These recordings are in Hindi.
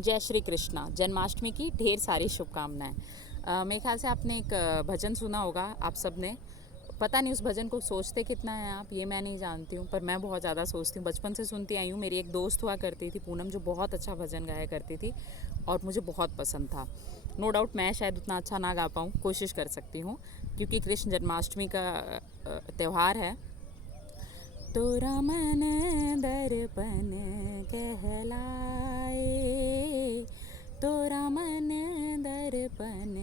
जय श्री कृष्णा। जन्माष्टमी की ढेर सारी शुभकामनाएं। मेरे ख्याल से आपने एक भजन सुना होगा आप सब ने। पता नहीं उस भजन को सोचते कितना है आप, ये मैं नहीं जानती हूँ, पर मैं बहुत ज़्यादा सोचती हूँ। बचपन से सुनती आई हूँ। मेरी एक दोस्त हुआ करती थी पूनम, जो बहुत अच्छा भजन गाया करती थी और मुझे बहुत पसंद था। नो डाउट मैं शायद उतना अच्छा ना गा पाऊँ, कोशिश कर सकती हूँ, क्योंकि कृष्ण जन्माष्टमी का त्यौहार है। तोरा मन दर्पण कहलाए, तोरा मन दर्पण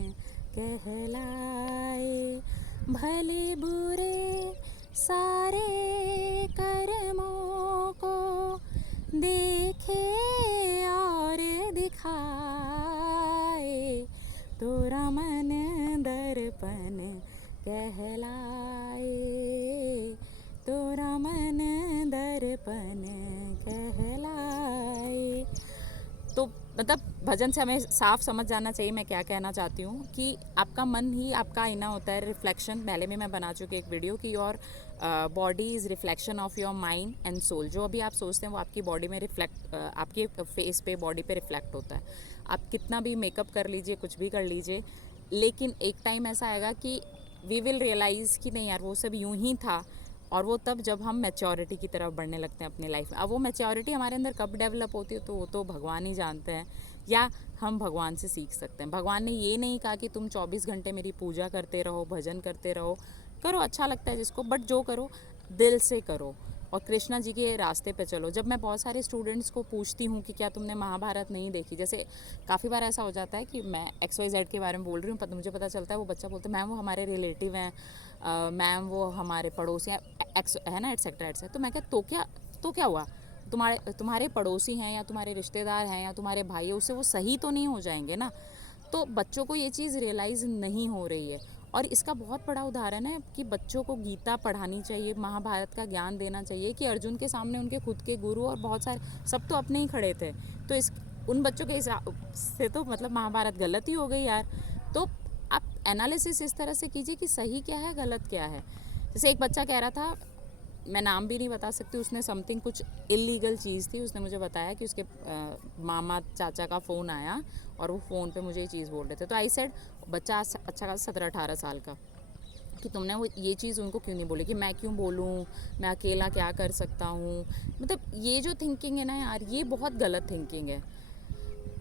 कहलाए, भले बुरे सारे कर्मों को देखे और दिखाए, तोरा मन दर्पण कहलाए, तोरा मन दर्पण कहलाए। तो मतलब भजन से हमें साफ समझ जाना चाहिए मैं क्या कहना चाहती हूँ, कि आपका मन ही आपका आईना होता है, रिफ्लेक्शन। पहले में मैं बना चुकी एक वीडियो कि your body is reflection of your mind and soul. जो अभी आप सोचते हैं वो आपकी बॉडी में रिफ्लेक्ट, आपके फेस पे, बॉडी पे रिफ्लेक्ट होता है। आप कितना भी मेकअप कर लीजिए, कुछ भी कर लीजिए, लेकिन एक टाइम ऐसा आएगा कि वी विल रियलाइज़ कि नहीं यार वो सब यूं ही था। और वो तब जब हम मैच्योरिटी की तरफ बढ़ने लगते हैं अपनी लाइफ में। अब वो मैच्योरिटी हमारे अंदर कब डेवलप होती है तो वो तो भगवान ही जानते हैं, या हम भगवान से सीख सकते हैं। भगवान ने ये नहीं कहा कि तुम 24 घंटे मेरी पूजा करते रहो, भजन करते रहो। करो, अच्छा लगता है जिसको, बट जो करो दिल से करो और कृष्णा जी के रास्ते पे चलो। जब मैं बहुत सारे स्टूडेंट्स को पूछती हूँ कि क्या तुमने महाभारत नहीं देखी, जैसे काफ़ी बार ऐसा हो जाता है कि मैं XYZ के बारे में बोल रही हूँ, मुझे पता चलता है वो बच्चा बोलता है मैम वो हमारे रिलेटिव हैं, मैम वो हमारे पड़ोसी हैं, एक्स है ना, एट्सेट्रा एट्सेट्रा। तो मैं क्या, तो क्या हुआ, तुम्हारे पड़ोसी हैं या तुम्हारे रिश्तेदार हैं या तुम्हारे भाई है, उससे वो सही तो नहीं हो जाएंगे ना। तो बच्चों को ये चीज़ रियलाइज़ नहीं हो रही है। और इसका बहुत बड़ा उदाहरण है कि बच्चों को गीता पढ़ानी चाहिए, महाभारत का ज्ञान देना चाहिए, कि अर्जुन के सामने उनके खुद के गुरु और बहुत सारे सब तो अपने ही खड़े थे। तो इस उन बच्चों के हिसाब से तो मतलब महाभारत गलत ही हो गई यार। तो आप एनालिसिस इस तरह से कीजिए कि सही क्या है, गलत क्या है। जैसे एक बच्चा कह रहा था, मैं नाम भी नहीं बता सकती, उसने समथिंग कुछ इलीगल चीज़ थी, उसने मुझे बताया कि उसके मामा चाचा का फ़ोन आया और वो फ़ोन पे मुझे ये चीज़ बोल रहे थे। तो आई सेड, बच्चा अच्छा खासा 17-18 साल का, कि तुमने वो ये चीज़ उनको क्यों नहीं बोली, कि मैं क्यों बोलूँ, मैं अकेला क्या कर सकता हूँ। मतलब ये जो थिंकिंग है ना यार, ये बहुत गलत थिंकिंग है।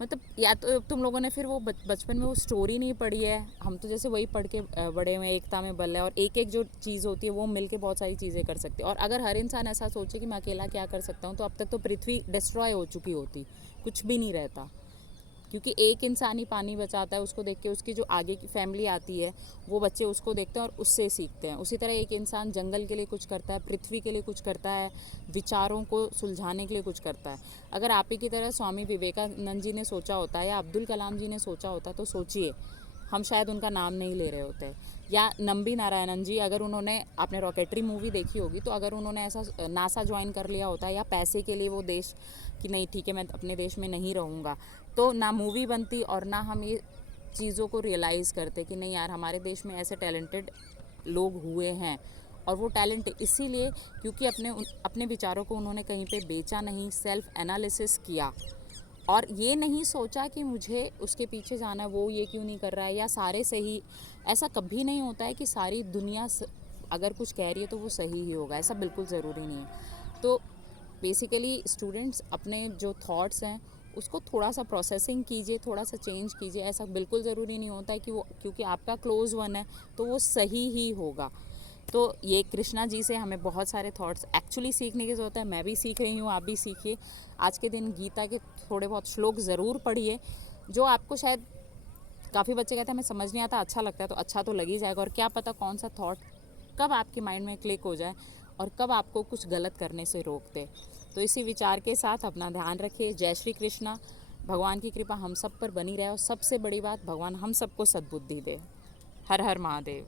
मतलब या तो तुम लोगों ने फिर वो बचपन में वो स्टोरी नहीं पढ़ी है। हम तो जैसे वही पढ़ के बड़े हुए, एकता में बल है, और एक एक जो चीज़ होती है वो मिल के बहुत सारी चीज़ें कर सकते हैं। और अगर हर इंसान ऐसा सोचे कि मैं अकेला क्या कर सकता हूँ, तो अब तक तो पृथ्वी डिस्ट्रॉय हो चुकी होती, कुछ भी नहीं रहता। क्योंकि एक इंसान ही पानी बचाता है, उसको देख के उसकी जो आगे की फैमिली आती है वो बच्चे उसको देखते हैं और उससे सीखते हैं। उसी तरह एक इंसान जंगल के लिए कुछ करता है, पृथ्वी के लिए कुछ करता है, विचारों को सुलझाने के लिए कुछ करता है। अगर आप ही की तरह स्वामी विवेकानंद जी ने सोचा होता है या अब्दुल कलाम जी ने सोचा होता, तो सोचिए हम शायद उनका नाम नहीं ले रहे होते। या नंबी नारायणन जी, अगर उन्होंने, आपने रॉकेटरी मूवी देखी होगी, तो अगर उन्होंने ऐसा नासा ज्वाइन कर लिया होता, या पैसे के लिए वो देश कि नहीं ठीक है मैं अपने देश में नहीं रहूँगा, तो ना मूवी बनती और ना हम ये चीज़ों को रियलाइज़ करते कि नहीं यार हमारे देश में ऐसे टैलेंटेड लोग हुए हैं। और वो टैलेंट इसीलिए क्योंकि अपने विचारों को उन्होंने कहीं पे बेचा नहीं, सेल्फ एनालिसिस किया और ये नहीं सोचा कि मुझे उसके पीछे जाना है, वो ये क्यों नहीं कर रहा है या सारे सही। ऐसा कभी नहीं होता है कि सारी दुनिया अगर कुछ कह रही है तो वो सही ही होगा, ऐसा बिल्कुल ज़रूरी नहीं है। तो बेसिकली स्टूडेंट्स अपने जो थॉट्स हैं उसको थोड़ा सा प्रोसेसिंग कीजिए, थोड़ा सा चेंज कीजिए। ऐसा बिल्कुल ज़रूरी नहीं होता है कि वो क्योंकि आपका क्लोज वन है तो वो सही ही होगा। तो ये कृष्णा जी से हमें बहुत सारे थॉट्स एक्चुअली सीखने की ज़रूरत है। मैं भी सीख रही हूँ, आप भी सीखिए। आज के दिन गीता के थोड़े बहुत श्लोक ज़रूर पढ़िए, जो आपको शायद, काफ़ी बच्चे कहते हैं हमें समझ नहीं आता, अच्छा लगता है, तो अच्छा तो लग ही जाएगा। और क्या पता कौन सा थॉट कब आपके माइंड में क्लिक हो जाए और कब आपको कुछ गलत करने से रोक दे। तो इसी विचार के साथ अपना ध्यान रखिए। जय श्री कृष्णा। भगवान की कृपा हम सब पर बनी रहे और सबसे बड़ी बात, भगवान हम सबको सद्बुद्धि दे। हर हर महादेव।